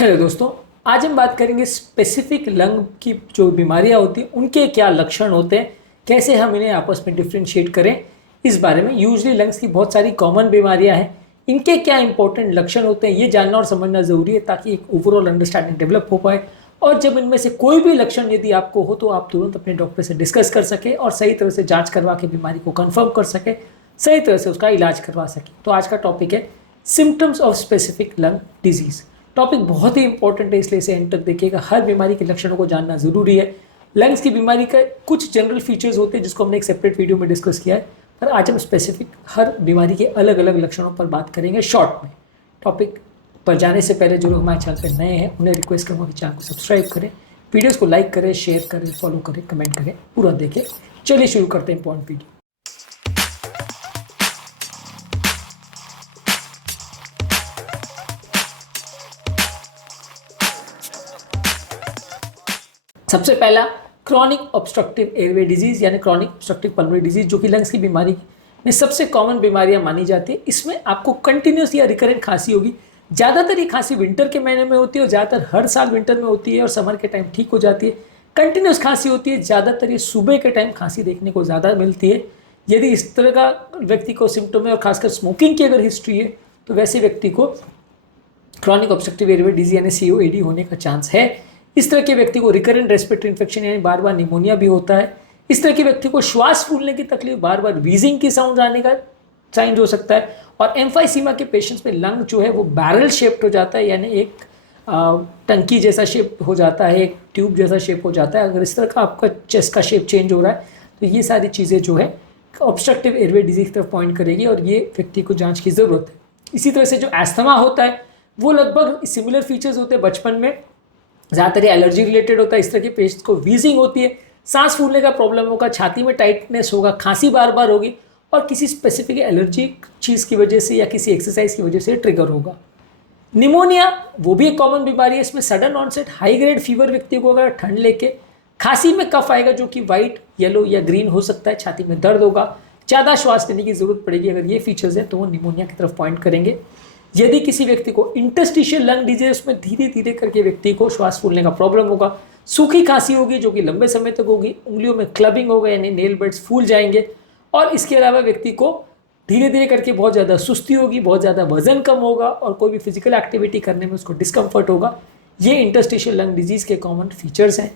Hello दोस्तों, आज हम बात करेंगे स्पेसिफिक लंग की जो बीमारियां होती हैं उनके क्या लक्षण होते हैं, कैसे हम इन्हें आपस में डिफ्रेंशिएट करें। इस बारे में यूजली लंग्स की बहुत सारी कॉमन बीमारियां हैं, इनके क्या इंपॉर्टेंट लक्षण होते हैं ये जानना और समझना ज़रूरी है ताकि एक ओवरऑल अंडरस्टैंडिंग डेवलप हो पाए। और जब इनमें से कोई भी लक्षण यदि आपको हो तो आप तुरंत अपने डॉक्टर से डिस्कस कर सकें और सही तरह से जाँच करवा के बीमारी को कन्फर्म कर सकें, सही तरह से उसका इलाज करवा सकें। तो आज का टॉपिक है symptoms of specific lung disease. Topic बहुत ही इंपॉर्टेंट है, इसलिए इसे एंड तक देखिएगा। हर बीमारी के लक्षणों को जानना जरूरी है। लंग्स की बीमारी का कुछ जनरल फीचर्स होते हैं जिसको हमने एक सेपरेट वीडियो में डिस्कस किया है, पर आज हम स्पेसिफिक हर बीमारी के अलग अलग लक्षणों पर बात करेंगे शॉर्ट में। टॉपिक पर जाने से पहले जो लोग हमारे चैनल पर नए हैं उन्हें रिक्वेस्ट करूँगा कि चैनल को सब्सक्राइब करें, वीडियोज़ को लाइक करें, शेयर करें, फॉलो करें, कमेंट करें, पूरा देखें। चलिए शुरू करते हैं इंपॉर्टेंट वीडियो। सबसे पहला क्रॉनिक ऑब्स्ट्रक्टिव एयरवे डिजीज़ यानी क्रॉनिक ऑब्स्ट्रक्टिव पल्मोनरी डिजीज़, जो कि लंग्स की बीमारी में सबसे कॉमन बीमारियां मानी जाती है। इसमें आपको कंटिन्यूस या रिकरेंट खांसी होगी। ज़्यादातर ये खांसी विंटर के महीने में होती है और ज़्यादातर हर साल विंटर में होती है और समर के टाइम ठीक हो जाती है। कंटिन्यूस खांसी होती है, ज़्यादातर ये सुबह के टाइम खांसी देखने को ज़्यादा मिलती है। यदि इस तरह का व्यक्ति को सिम्टम है और खासकर स्मोकिंग की अगर हिस्ट्री है तो वैसे व्यक्ति को क्रॉनिक ऑब्स्ट्रक्टिव एयरवे डिजीज यानी COAD होने का चांस है। इस तरह के व्यक्ति को रिकरेंट रेस्पिरेटरी इन्फेक्शन यानी बार बार निमोनिया भी होता है। इस तरह के व्यक्ति को श्वास फूलने की तकलीफ, बार बार वीजिंग की साउंड आने का साइन हो सकता है। और एम्फाइसीमा के पेशेंट्स में लंग जो है वो बैरल शेप्ड हो जाता है, यानी एक टंकी जैसा शेप हो जाता है, एक ट्यूब जैसा शेप हो जाता है। अगर इस तरह का आपका चेस्ट का शेप चेंज हो रहा है तो ये सारी चीज़ें जो है ऑब्स्ट्रक्टिव एयरवे डिजीज की तरफ पॉइंट करेगी और ये व्यक्ति को जाँच की ज़रूरत है। इसी तरह से जो एस्थमा होता है वो लगभग सिमिलर फीचर्स होते हैं। बचपन में ज़्यादातर एलर्जी रिलेटेड होता है। इस तरह के पेशेंट्स को वीजिंग होती है, सांस फूलने का प्रॉब्लम होगा, छाती में टाइटनेस होगा, खांसी बार बार होगी और किसी स्पेसिफिक एलर्जी चीज़ की वजह से या किसी एक्सरसाइज की वजह से ट्रिगर होगा। निमोनिया वो भी एक कॉमन बीमारी है। इसमें sudden onset high grade fever व्यक्ति को अगर ठंड लेके खांसी में कफ आएगा जो कि वाइट, येलो या ग्रीन हो सकता है, छाती में दर्द होगा, ज़्यादा श्वास लेने की जरूरत पड़ेगी। अगर ये फीचर्स हैं तो वो निमोनिया की तरफ पॉइंट करेंगे। यदि किसी व्यक्ति को इंटरस्टिशियल लंग डिजीज, उसमें धीरे धीरे करके व्यक्ति को श्वास फूलने का प्रॉब्लम होगा, सूखी खांसी होगी जो कि लंबे समय तक होगी, उंगलियों में क्लबिंग होगा यानी नेल बेड्स फूल जाएंगे और इसके अलावा व्यक्ति को धीरे धीरे करके बहुत ज़्यादा सुस्ती होगी, बहुत ज़्यादा वजन कम होगा और कोई भी फिजिकल एक्टिविटी करने में उसको डिस्कम्फर्ट होगा। ये इंटरस्टिशियल लंग डिजीज़ के कॉमन फीचर्स हैं।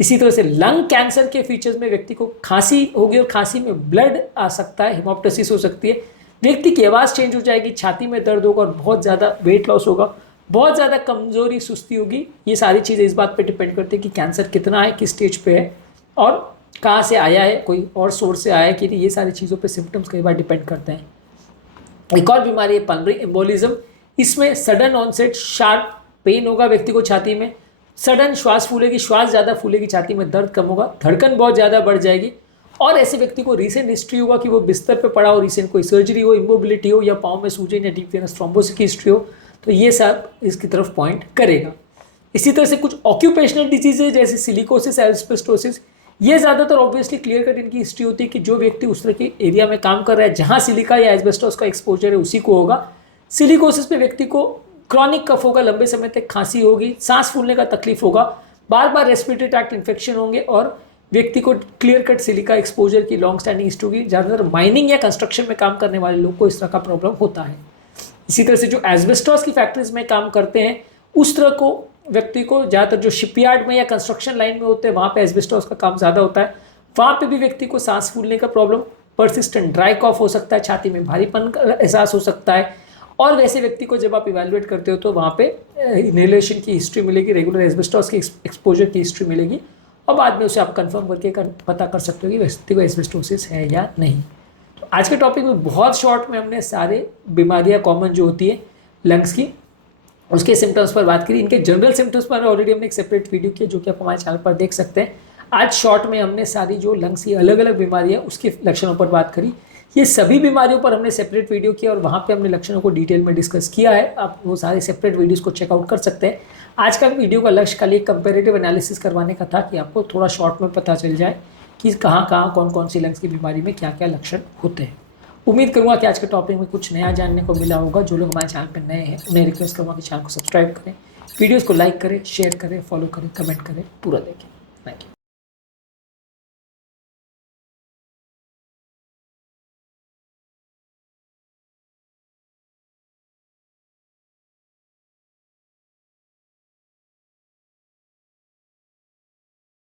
इसी तरह से लंग कैंसर के फीचर्स में व्यक्ति को खांसी होगी और खांसी में ब्लड आ सकता है, हेमोप्टासिस हो सकती है, व्यक्ति की आवाज़ चेंज हो जाएगी, छाती में दर्द होगा और बहुत ज़्यादा वेट लॉस होगा, बहुत ज़्यादा कमजोरी, सुस्ती होगी। ये सारी चीज़ें इस बात पे डिपेंड करती है कि कैंसर कितना है, किस स्टेज पे है और कहाँ से आया है, कोई और सोर्स से आया है कि नहीं। ये सारी चीज़ों पे सिम्टम्स कई बार डिपेंड करते हैं। एक और बीमारी है पल्मोनरी एम्बोलिज्म। इसमें सडन ऑनसेट शार्प पेन होगा व्यक्ति को छाती में, सडन श्वास फूलेगी, श्वास ज़्यादा फूलेगी, छाती में दर्द कम होगा, धड़कन बहुत ज़्यादा बढ़ जाएगी और ऐसे व्यक्ति को रीसेंट हिस्ट्री होगा कि वो बिस्तर पे पड़ा हो, रीसेंट कोई सर्जरी हो, इमोबिलिटी हो या पाँव में सूजन या डीप वेनस थ्रोम्बोसिस की हिस्ट्री हो, तो ये सब इसकी तरफ पॉइंट करेगा। इसी तरह से कुछ ऑक्यूपेशनल डिजीजेज जैसे सिलिकोसिस, एस्बेस्टोसिस, ये ज़्यादातर ऑब्वियसली क्लियर कट इनकी हिस्ट्री होती है कि जो व्यक्ति उस तरह के एरिया में काम कर रहा है जहाँ सिलिका या एस्बेस्टोस का एक्सपोजर है उसी को होगा। सिलिकोसिस में व्यक्ति को क्रॉनिक कफ होगा, लंबे समय तक खांसी होगी, सांस फूलने का तकलीफ होगा, बार बार रेस्पिरेटरी ट्रैक्ट इन्फेक्शन होंगे और व्यक्ति को क्लियर कट सिलिका एक्सपोजर की लॉन्ग स्टैंडिंग हिस्ट्री होगी। ज़्यादातर माइनिंग या कंस्ट्रक्शन में काम करने वाले लोग को इस तरह का प्रॉब्लम होता है। इसी तरह से जो एस्बेस्टोस की फैक्ट्रीज में काम करते हैं उस तरह को व्यक्ति को ज़्यादातर जो शिपयार्ड में या कंस्ट्रक्शन लाइन में होते हैं वहाँ पे एस्बेस्टोस का काम ज़्यादा होता है। वहाँ पे भी व्यक्ति को सांस फूलने का प्रॉब्लम, परसिस्टेंट ड्राई कॉफ हो सकता है, छाती में भारीपन का एहसास हो सकता है और वैसे व्यक्ति को जब आप इवैल्यूएट करते हो तो वहाँ पे इनहेलेशन की हिस्ट्री मिलेगी, रेगुलर एस्बेस्टोस की एक्सपोजर की हिस्ट्री मिलेगी और बाद में उसे आप कंफर्म करके पता कर सकते हो कि व्यक्ति को एस्बेस्टोसिस है या नहीं। तो आज के टॉपिक में बहुत शॉर्ट में हमने सारे बीमारियाँ कॉमन जो होती है लंग्स की उसके सिम्टम्स पर बात करी। इनके जनरल सिम्टम्स पर ऑलरेडी हमने एक सेपरेट वीडियो किया जो कि आप हमारे चैनल पर देख सकते हैं। आज शॉर्ट में हमने सारी जो लंग्स की अलग अलग बीमारियाँ उसके लक्षणों पर बात करी। ये सभी बीमारियों पर हमने सेपरेट वीडियो किया और वहाँ पे हमने लक्षणों को डिटेल में डिस्कस किया है। आप वो सारे सेपरेट वीडियोस को चेकआउट कर सकते हैं। आज का वीडियो का लक्ष्य खाली कंपेरेटिव एनालिसिस करवाने का था कि आपको थोड़ा शॉर्ट में पता चल जाए कि कहाँ कहाँ कौन कौन सी लंग्स की बीमारी में क्या क्या लक्षण होते हैं। उम्मीद करूँगा कि आज के टॉपिक में कुछ नया जानने को मिला होगा। जो लोग हमारे चैनल पर नए हैं उन्हें रिक्वेस्ट करूँगा कि चैनल को सब्सक्राइब करें, वीडियोज़ को लाइक करें, शेयर करें, फॉलो करें, कमेंट करें, पूरा देखें। Thank you.